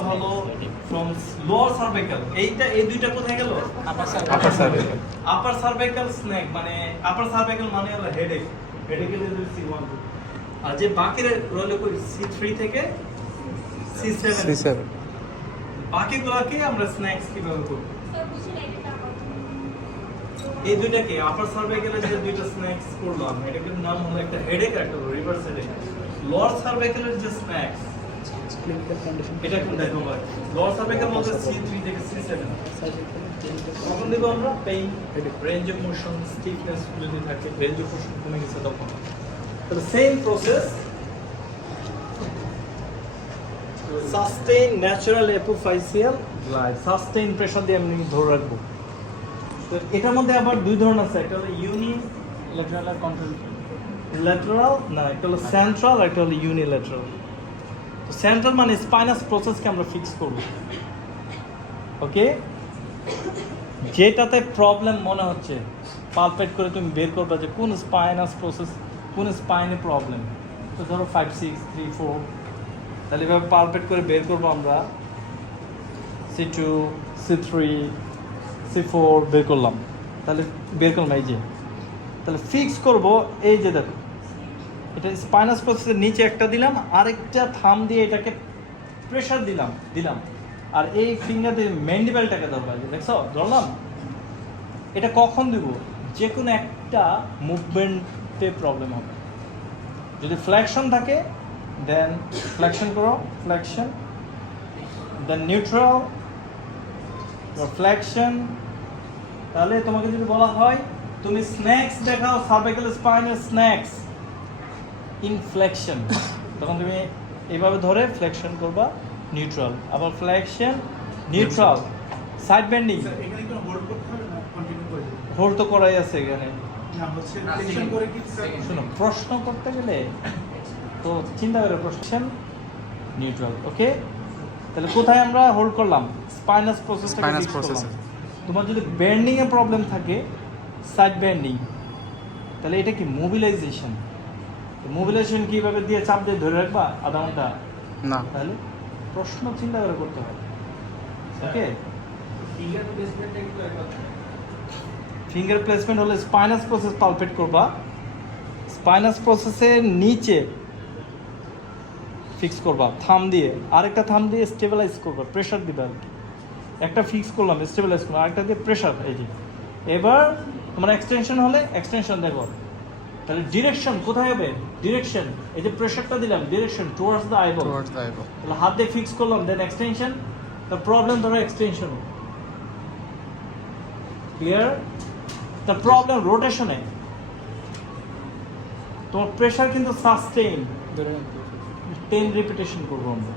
এগুলো হলো from lower cervical. এইটা এই দুইটা কোথায় গেল? আপার সার্ভাইকাল। আপার সার্ভাইকাল স্নেক মানে আপার সার্ভাইকাল মানে হলো হেডেক। হেডেকের জন্য C1 আর যে বাকি রইল কই C3 থেকে C7 বাকিগুলোকে আমরা স্ন্যাক্স কিভাবে করব? এই দুইটাকে আপার সার্ভাইকালের যে দুইটা স্ন্যাক্স করলাম এটাকে নাম হলো একটা হেডেক আর একটা রিভার্স হেডেক। লোয়ার সার্ভাইকালের যে স্ন্যাক্স এটা কোনটা হবে? লোয়ার সার্ভাইকাল মধ্যে C3 থেকে C7 তখন দেখব আমরা pain, range of motion, stiffness যদি থাকে, রেঞ্জ অফ মোশন কমে গেছে তখন। তাহলে same process sustain natural apophyseal glide, sustain pressure দিয়ে আমি ধরে রাখবো। তো এটার মধ্যে আবার দুই ধরনের আছে, একটা হলো ল্যাটারাল আর কন্ট্রোল ল্যাটারাল না, একটা হলো সেন্ট্রাল আর একটা হলো ইউনিল্যাটারাল। তো সেন্ট্রাল মানে স্পাইনাস প্রসেসকে আমরা ফিক্স করব, ওকে? যেটাতে প্রবলেম মনে হচ্ছে পালপেট করে তুমি বের করবে যে কোন স্পাইনাস প্রসেস, কোন স্পাইনে প্রবলেম। তো ধরো 5 6 3 4, তাহলে এভাবে পালপেট করে বের করবো আমরা। C2 C3 C4 বের করলাম, তাহলে বের করলাম এই যে, তাহলে ফিক্স করব এই যে দেখো এটা স্পাইনাস প্রসেসের নিচে একটা দিলাম, আরেকটা থাম দিয়ে এটাকে প্রেসার দিলাম আর এই ফিঙ্গার দিয়ে ম্যান্ডিবেলটাকে ধরবা, দেখছো ধরলাম। এটা কখন দিব? যে কোনো একটা মুভমেন্টে প্রবলেম হবে। যদি ফ্লেকশন থাকে দেন ফ্লেকশন করো, ফ্লেকশন, দেন নিউট্রাল, ফ্লেকশন। তাহলে তোমাকে যদি বলা হয় তুমি স্ন্যাক্স দেখাও সার্ভাইকাল স্পাইনাল স্ন্যাক্স ইনফ্লেকশন, তখন তুমি এইভাবে ধরে ফ্লেকশন করবা, নিউট্রাল, আবার ফ্লেকশন, নিউট্রাল, সাইড বেন্ডিং। এখানে কোনো হোল্ড করতে হবে না, কন্টিনিউ করে দিতে হবে। হোল্ড তো করাই আছে এখানে। না হচ্ছে ফ্লেকশন করে কি শোনো, প্রশ্ন করতে গেলে তো চিন্তা করে প্রশ্ন, নিউট্রাল, ওকে? তাহলে কোথায় আমরা হোল্ড করলাম? Spinous process. তোমার যদি বেন্ডিং এ প্রবলেম থাকে, সাইড বেন্ডিং, তাহলে এটা কি মোবিলাইজেশন। মোবিলাইজেশন কিভাবে দিয়ে চাপ দিয়ে ধরে রাখবা আধা ঘন্টা না, তাহলে প্রশ্ন চিন্তা করে করতে হবে, ওকে? ফিঙ্গার প্লেসমেন্টটা কিন্তু একটা ফিঙ্গার প্লেসমেন্ট হলে স্পাইনাস প্রসেস পালপেট করবা, স্পাইনাস প্রসেসের নিচে ফিক্স করবা থাম দিয়ে, আরেকটা থাম দিয়ে স্টেবিলাইজ করবা, প্রেসার দিবা। একটা ফিক্স করলাম, স্টেবিলাইজ করলাম, আরেকটা দিয়ে প্রেসার। এই যে এবার তোমার এক্সটেনশন হলে এক্সটেনশন দেখো, তাহলে ডিরেকশন কোথায় হবে? ডিরেকশন, এই যে প্রেসারটা দিলাম, ডিরেকশন টুয়ার্ডস দ্য আইবল। তাহলে হাত দিয়ে ফিক্স করলাম, দেন এক্সটেনশন। দ্য প্রবলেম ধরো এক্সটেনশন, ক্লিয়ার? দ্য প্রবলেম রোটেশনে, তোমার প্রেসার কিন্তু সাস্টেইন, 10 রিপিটেশন করবো আমরা,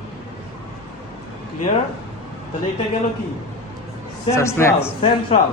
ক্লিয়ার? তাহলে এটা গেল কি সেন্ট্রাল,